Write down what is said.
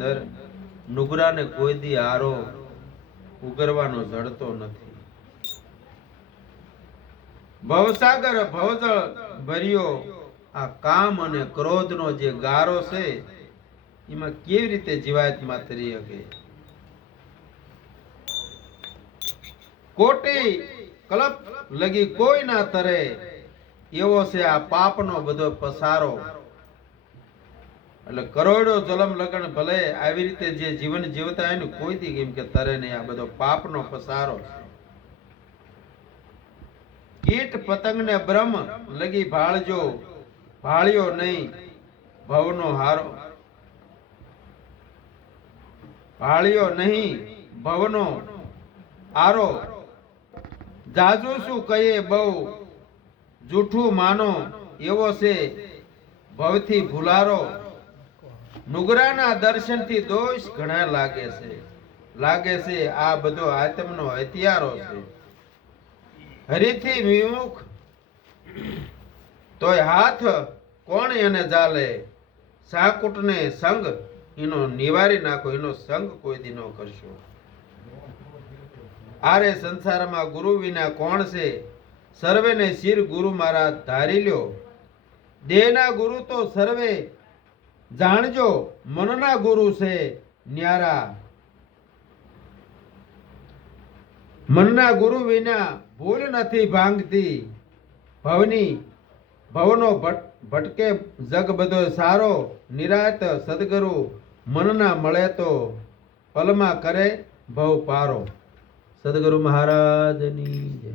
અંદર નુગરાને કોઈ દી આરો ઉગરવાનો જડતો નથી. ભવસાગર ભવજળ ભર્યો આ કામ અને ક્રોધનો જે ગારો છે એમાં કેવી રીતે જીવાતમાં તરી શકે? કોટી કલપ લગી કોઈ ના તરે એવો છે આ પાપનો બધો પસારો. એટલે કરોડો જલમ લગન ભલે આવી રીતે જે જીવન જીવતા હોય ને કોઈ દી કેમ કે તરે નહીં. આ બધો પાપનો પસારો છે. કીટ પતંગ ને બ્રહ્મ લગી ભાળજો ભાળ્યો નહીં ભવનો હારો. ભાળ્યો નહીં ભવનો આરો. જાજુ શું કહીએ બહુ જૂઠું માનો એવો છે ભવથી ભૂલારો. નુગરાના દર્શનથી દોષ ઘણા લાગે છે આ બધો આત્મનો હથિયારો છે. હરિથી વિમુખ તોય હાથ કોણ એને જાલે. સાકુટને સંગ એનો નિવારી નાખો, એનો સંગ કોઈ દી ન કરશો. આરે સંસારમાં ગુરુ વિના કોણ છે? સર્વેને શિર ગુરુ મારા ધારી લ્યો. દેહના ગુરુ તો સર્વે જાણજો, મનના ગુરુ છે ન્યારા. મનના ગુરુ વિના ભૂલ નથી ભાંગતી. ભવનો ભટકે જગ બધો સારો. નિરાત સદગુરુ મનના મળે તો પલમાં કરે ભવ પારો. સદગુરુ મહારાજની જય.